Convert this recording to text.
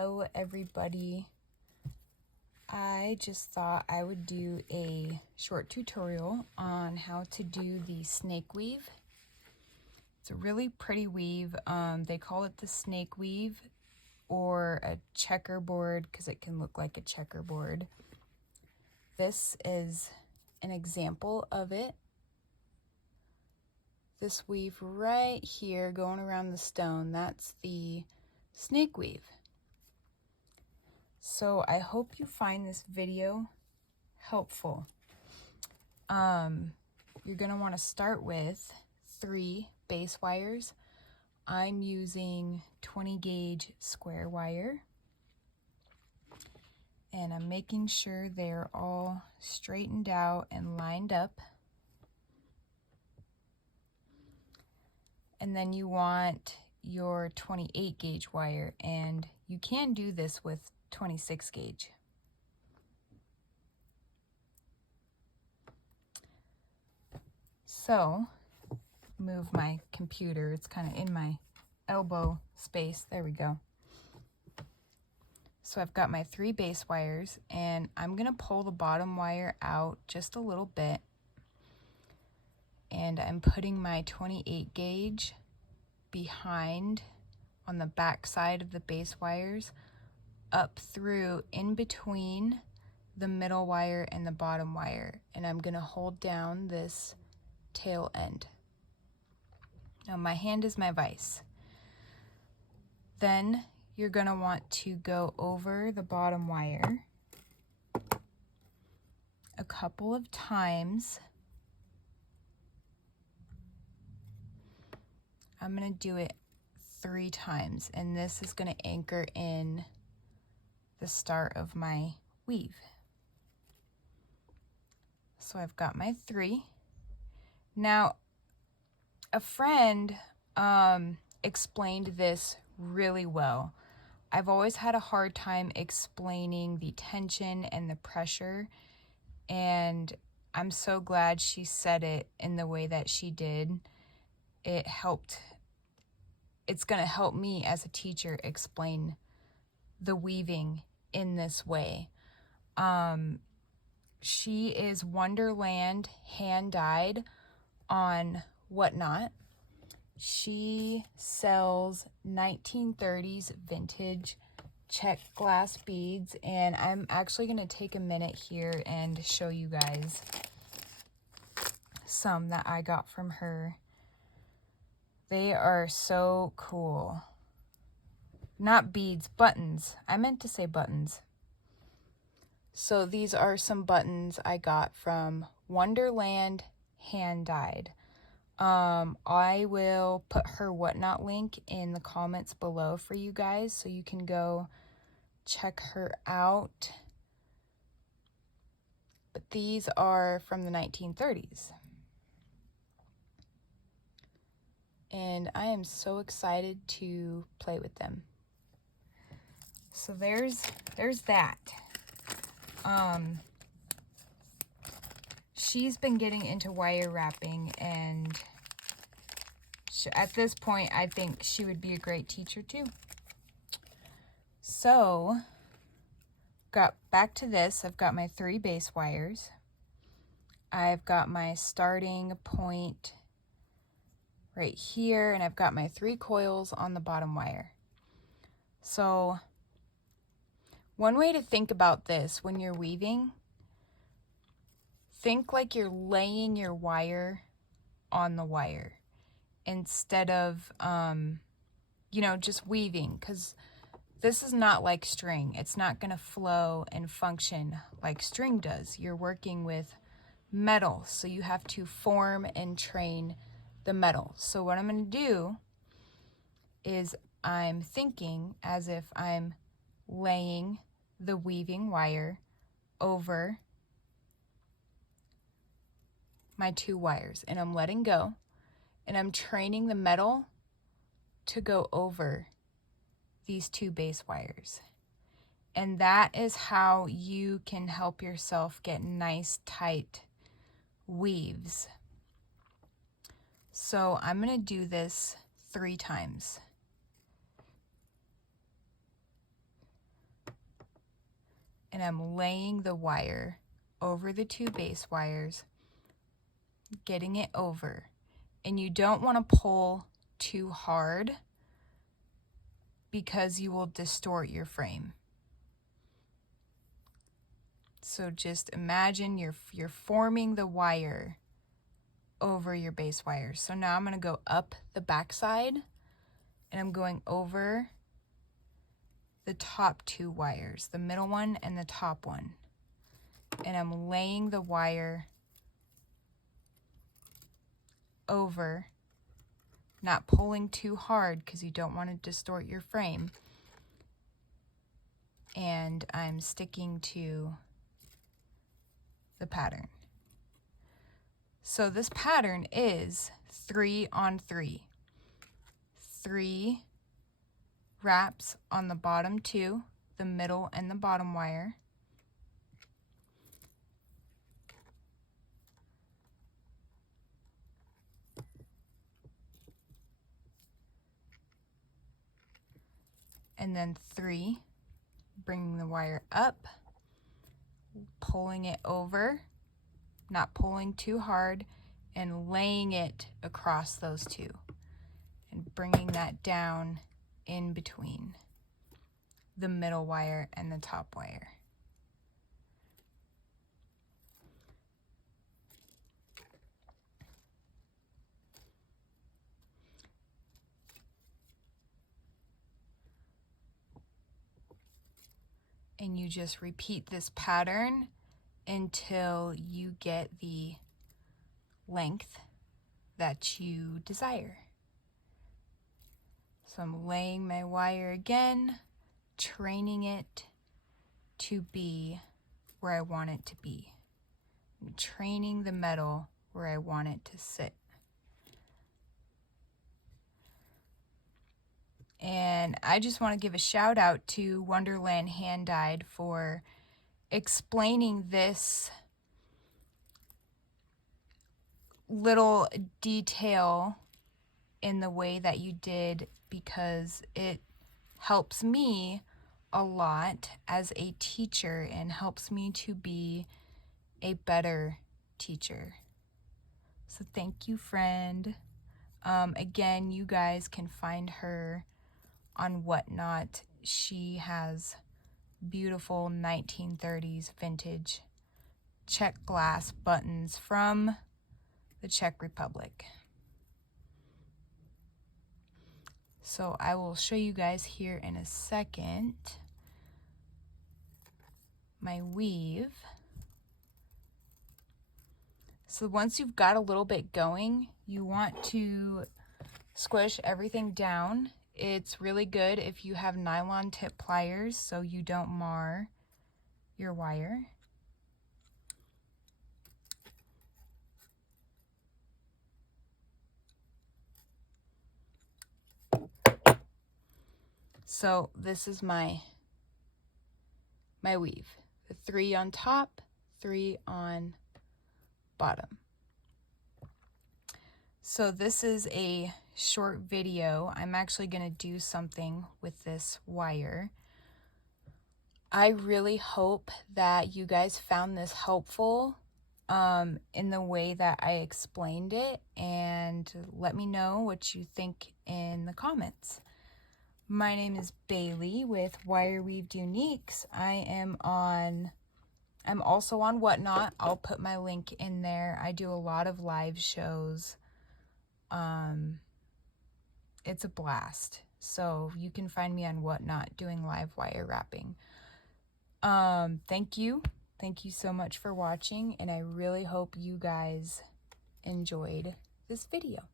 Hello everybody. I just thought I would do a short tutorial on how to do the snake weave. It's a really pretty weave. They call it the snake weave or a checkerboard because it can look like a checkerboard. This is an example of it. This weave right here going around the stone, that's the snake weave. So I hope you find this video helpful. You're going to want to start with 3 base wires. I'm using 20 gauge square wire. And I'm making sure they're all straightened out and lined up. And then you want your 28 gauge wire, and you can do this with 26 gauge. So, move my computer, it's kind of in my elbow space, there we go. So I've got my 3 base wires, and I'm going to pull the bottom wire out just a little bit. And I'm putting my 28 gauge behind on the back side of the base wires up through in between the middle wire and the bottom wire, and I'm going to hold down this tail end. Now my hand is my vise. Then you're going to want to go over the bottom wire a couple of times. I'm going to do it 3 times, and this is going to anchor in the start of my weave. So I've got my 3. Now, a friend explained this really well. I've always had a hard time explaining the tension and the pressure, and I'm so glad she said it in the way that she did. It helped. It's going to help me as a teacher explain the weaving in this way. She is Wonderland hand dyed on Whatnot. She sells 1930s vintage check glass beads, and I'm actually going to take a minute here and show you guys some that I got from her. They are so cool. Not beads, buttons. I meant to say buttons. So these are some buttons I got from Wonderland hand dyed. I will put her Whatnot link in the comments below for you guys so you can go check her out. But these are from the 1930s. And I am so excited to play with them. So there's that. She's been getting into wire wrapping, and at this point I think she would be a great teacher too. So got back to this. I've got my 3 base wires. I've got my starting point right here, and I've got my 3 coils on the bottom wire. So one way to think about this when you're weaving, think like you're laying your wire on the wire instead of, just weaving, because this is not like string. It's not going to flow and function like string does. You're working with metal, so you have to form and train the metal. So what I'm going to do is I'm thinking as if I'm laying the weaving wire over my 2 wires, and I'm letting go, and I'm training the metal to go over these 2 base wires. And that is how you can help yourself get nice tight weaves. So I'm going to do this 3 times. and I'm laying the wire over the 2 base wires, getting it over. And you don't want to pull too hard because you will distort your frame. So just imagine you're forming the wire over your base wires. So now I'm going to go up the back side, and I'm going over the top 2 wires, the middle one and the top one. And I'm laying the wire over, not pulling too hard because you don't want to distort your frame. And I'm sticking to the pattern. So this pattern is 3 on 3. 3 wraps on the bottom 2, the middle and the bottom wire. And then 3, bringing the wire up, pulling it over, not pulling too hard, and laying it across those 2, and bringing that down in between the middle wire and the top wire. And you just repeat this pattern until you get the length that you desire. So I'm laying my wire again, training it to be where I want it to be. I'm training the metal where I want it to sit. And I just want to give a shout out to Wonderland Hand Dyed for explaining this little detail in the way that you did, because it helps me a lot as a teacher and helps me to be a better teacher. So thank you, friend. Again, you guys can find her on Whatnot. She has beautiful 1930s vintage Czech glass buttons from the Czech Republic. So I will show you guys here in a second my weave. So once you've got a little bit going, you want to squish everything down. It's really good if you have nylon tip pliers so you don't mar your wire. So this is my weave. The 3 on top, 3 on bottom. So this is a short video. I'm actually going to do something with this wire. I really hope that you guys found this helpful in the way that I explained it, and let me know what you think in the comments. My name is Bailey with Wire Weaved Uniques. I'm also on Whatnot. I'll put my link in there. I do a lot of live shows. It's a blast. So you can find me on Whatnot doing live wire wrapping. Thank you. Thank you so much for watching, and I really hope you guys enjoyed this video.